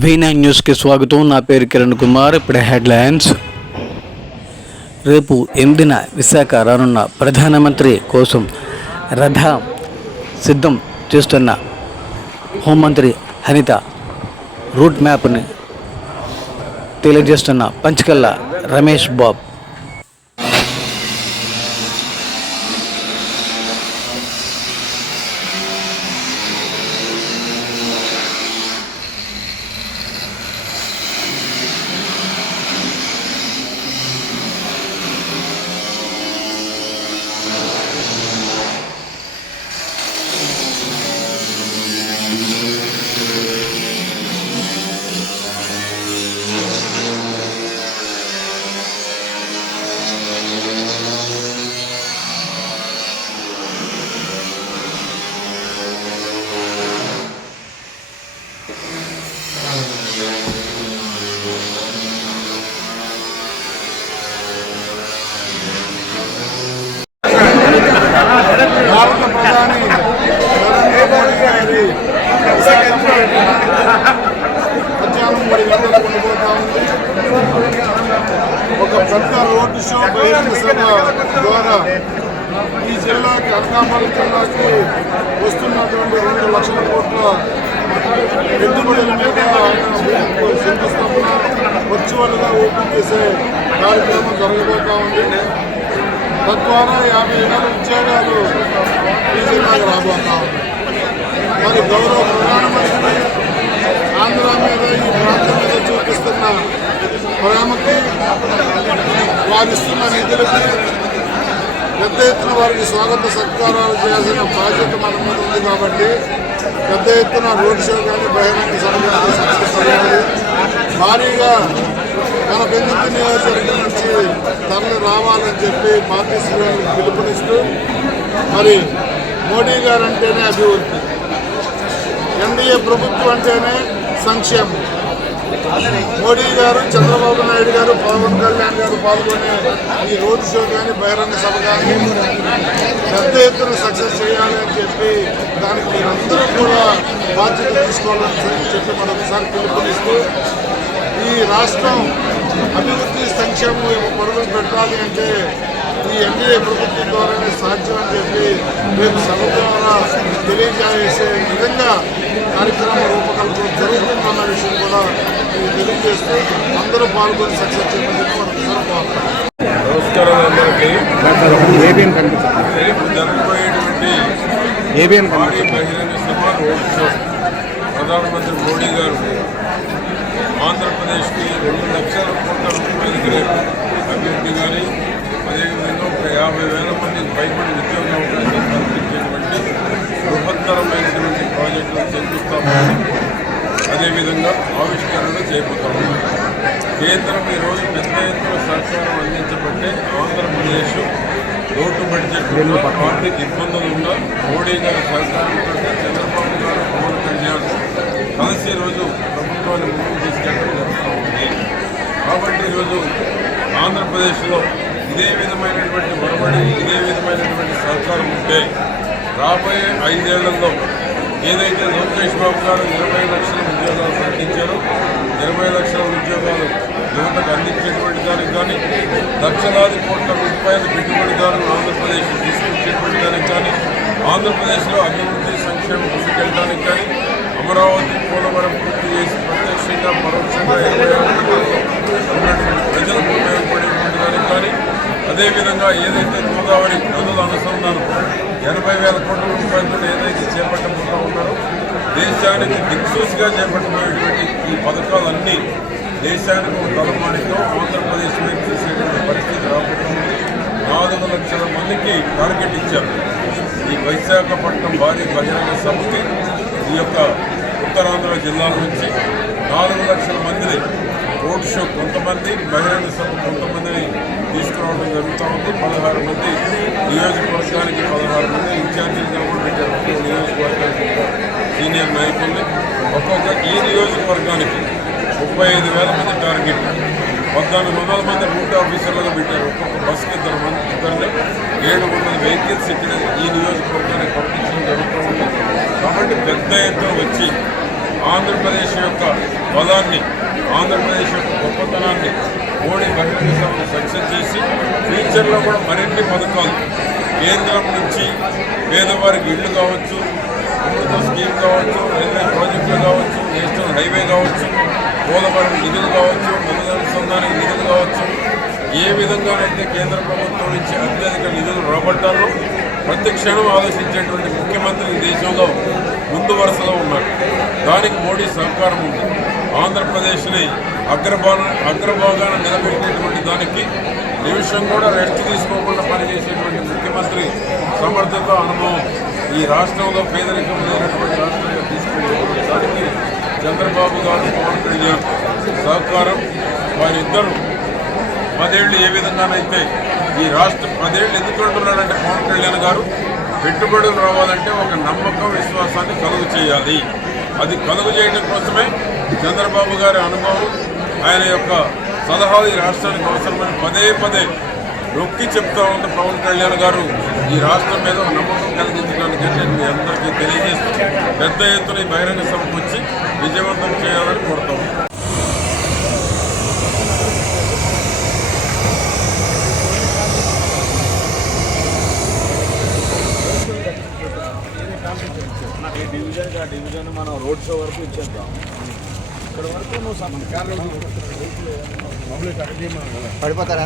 V9 న్యూస్కి స్వాగతం. నా పేరు కిరణ్ కుమార్. ఇప్పుడు హెడ్లైన్స్. రేపు 8న విశాఖ రానున్న ప్రధానమంత్రి కోసం రథ సిద్ధం చేస్తున్న హోంమంత్రి అనిత రూట్ మ్యాప్ని తెలియజేస్తున్న పంచకల్ల రమేష్ బాబు. భారత ప్రధాని నరేంద్ర మోడీ గారి మధ్యాహ్నం 3 గంటలకు ఉండబోతా ఉంది. ఒక పెద్ద రోడ్డు షో బహిరంగ సభ ద్వారా ఈ జిల్లాకి అనకాపల్లి జిల్లాకి వస్తున్నటువంటి 2 లక్షల కోట్ల పెట్టుబడుల మీద శంకుస్థాపన వర్చువల్గా ఓపెన్ చేసే కార్యక్రమం జరగబోతా ఉంది. తద్వారా 50,000 ఉద్యోగాలు ఈ జిల్లాకు రాబోతా ఉంది. మరి గౌరవ ప్రధానమంత్రి ఆంధ్ర మీద ఈ ప్రాంతం మీద చూపిస్తున్న ప్రేమకి వారిస్తున్న నిధులకి పెద్ద ఎత్తున వారికి స్వాగత సత్కారాలు చేయాల్సిన బాధ్యత మన మీద ఉంది. కాబట్టి పెద్ద ఎత్తున రోడ్ షో కానీ బహిరంగ సభ కానీ సక్సెస్ అయ్యాలి. భారీగా మన బెందుర్తి నియోజకవర్గం నుంచి తరలి రావాలని చెప్పి పార్టీ శ్రేణులకు పిలుపునిస్తూ, మరి మోడీ గారు అంటేనే అభివృద్ధి, ఎన్డీఏ ప్రభుత్వం అంటేనే సంక్షేమం. మోడీ గారు, చంద్రబాబు నాయుడు గారు, పవన్ కళ్యాణ్ గారు పాల్గొనే ఈ రోడ్ షో కానీ బహిరంగ సభ కానీ పెద్ద ఎత్తున సక్సెస్ చేయాలి అని చెప్పి దానికి మీరందరూ కూడా బాధ్యత తీసుకోవాలని చెప్పి మరొకసారి పిలుపునిస్తూ, ఈ రాష్ట్రం అభివృద్ధి సంక్షేమం పరుగులు పెట్టాలి అంటే ఈ ఎన్డీఏ ప్రభుత్వం ద్వారానే సాధ్యం అని చెప్పి రేపు సభ ద్వారా తెలియజేసే విధంగా కార్యక్రమ రూపకల్పన జరుగుతుందన్న విషయం కూడా తెలియజేస్తూ అందరూ పాల్గొని సక్సెస్ చేయమని నమస్కారం అందరికీ. రేపు జరగబోయేటువంటి భారీ బహిరంగ సభ రోడ్ షో ప్రధానమంత్రి మోడీ గారు ఆంధ్రప్రదేశ్కి 2 లక్షల కోట్ల రూపాయలకి రేపు అభివృద్ధి కానీ అదేవిధంగా ఒక 50,000 మందికి పైబడి ఉద్యోగ అవకాశాలు కల్పించేటువంటి బృహత్తరమైనటువంటి ప్రాజెక్టులు శంకుస్థాపన అదేవిధంగా ఆవిష్కరణలు చేయబోతాము. కేంద్రం ఈరోజు పెద్ద ఎత్తున సహకారం అందించబట్టే ఆంధ్రప్రదేశ్ రోడ్డు బడ్జెట్ ఆర్థిక ఇబ్బందులు ఉన్న మోడీ గారి సహకారంతో చంద్రబాబు గారు, పవన్ కళ్యాణ్ కలిసి రోజు ప్రభుత్వాన్ని ముందుకు తీసుకెళ్ళడం జరుగుతూ ఉంది. కాబట్టి ఈరోజు ఆంధ్రప్రదేశ్లో ఇదే విధమైనటువంటి ఒరబడి, ఇదే విధమైనటువంటి సహకారం ఉంటే రాబోయే 5 ఏళ్లలో ఏదైతే లోకేష్ బాబు గారు 20 లక్షల ఉద్యోగాలు ప్రకటించారో 20 లక్షల ఉద్యోగాలు యువతకు అందించేటువంటి దానికి కానీ, లక్షలాది కోట్ల రూపాయల పెట్టుబడిదారులు ఆంధ్రప్రదేశ్ తీసుకొచ్చేటువంటి దానికి కానీ, ఆంధ్రప్రదేశ్లో అభివృద్ధి సంక్షేమం ముందుకెళ్ళడానికి కానీ, అమరావతి పోలవరం పూర్తి చేసి ప్రత్యక్షంగా పరోక్షంగా 26 ప్రజలకు ఉపయోగపడేటువంటి దానికి కానీ, అదేవిధంగా ఏదైతే గోదావరి నదుల అనుసంధానం 80,000 కోట్ల రూపాయలతో ఏదైతే చేపట్టబోతా ఉన్నారో దేశానికి దిక్సూచిగా చేపట్టబోయేటువంటి ఈ పథకాలన్నీ దేశానికి ఒక తలమానితో ఆంధ్రప్రదేశ్ వైపు చేసేటువంటి పరిస్థితి రాబోతుంది. 4 లక్షల మందికి టార్గెట్ ఇచ్చారు. ఈ విశాఖపట్నం భారీ బహిరంగ సభకి ఈ యొక్క ఉత్తరాంధ్ర జిల్లాల నుంచి 4 లక్షల మందిని రోడ్ షో కొంతమంది, బహిరంగ సభ కొంతమందిని తీసుకురావడం జరుగుతూ ఉంది. 16 మంది నియోజకవర్గానికి 16 మంది ఇన్ఛార్జీలుగా కూడా పెట్టారు. ఒక్కొక్క నియోజకవర్గానికి సీనియర్ నాయకుల్ని, ఒక్కొక్క ఈ నియోజకవర్గానికి 35,000 మంది టార్గెట్. 1400 మంది రూట్ ఆఫీసర్లుగా పెట్టారు. ఒక్కొక్క బస్సుకి ఇద్దరిని 700 వెహికల్స్ ఇక్కడ ఈ నియోజకవర్గానికి పంపించడం జరుగుతూ ఉంది. కాబట్టి పెద్ద ఎత్తున వచ్చి ఆంధ్రప్రదేశ్ యొక్క పదాన్ని, ఆంధ్రప్రదేశ్ యొక్క గొప్పతనాన్ని మోడీ బహిరంగ సభను సక్సెస్ చేసి ఫ్యూచర్లో కూడా మరిన్ని పథకాలు కేంద్రం నుంచి పేదవారికి ఇళ్ళు కావచ్చు, అమృత స్కీమ్ కావచ్చు, రైల్వే ప్రాజెక్టులు కావచ్చు, నేషనల్ హైవే కావచ్చు, పోలవరం నిధులు కావచ్చు, నదులనుసంధానికి నిధులు కావచ్చు, ఏ విధంగానైతే కేంద్ర ప్రభుత్వం నుంచి అత్యధిక నిధులు రాబట్టాలో ప్రతి క్షణం ఆలోచించేటువంటి ముఖ్యమంత్రి ఈ దేశంలో ముందు వరుసలో ఉన్నారు. దానికి మోడీ సహకారం ఉంది. ఆంధ్రప్రదేశ్ని అగ్రభాగాన నిలబెట్టేటువంటి దానికి నిమిషం కూడా రెస్ట్ తీసుకోకుండా పనిచేసేటువంటి ముఖ్యమంత్రి సమర్థత, అనుభవం ఈ రాష్ట్రంలో పేదరికం లేనటువంటి రాష్ట్రంగా తీసుకునే దానికి చంద్రబాబు గారు, పవన్ కళ్యాణ్ సహకారం. వారిద్దరూ 10 ఏళ్ళు ఏ విధంగానైతే ఈ రాష్ట్రం 10 ఏళ్ళు ఎందుకు అంటున్నాడంటే పవన్ కళ్యాణ్ గారు పెట్టుబడులు రావాలంటే ఒక నమ్మకం, విశ్వాసాన్ని కలుగు చేయాలి. అది కలుగు చేయడం కోసమే చంద్రబాబు గారి అనుభవం, ఆయన యొక్క సలహాలు ఈ రాష్ట్రానికి అవసరమని పదే నొక్కి చెప్తా ఉన్న పవన్ కళ్యాణ్ గారు ఈ రాష్ట్రం మీద నమ్మకం కలిగించడానికి నేను మీ అందరికీ తెలియజేస్తూ పెద్ద ఎత్తున ఈ బహిరంగ సభకు వచ్చి విజయవంతం చేయాలని కోరుతాం. డివిజన్ మనం రోడ్ షో వరకు ఇచ్చేద్దాం. ఇక్కడ వరకు నువ్వు పడిపోతారా?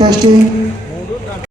టెస్టింగ్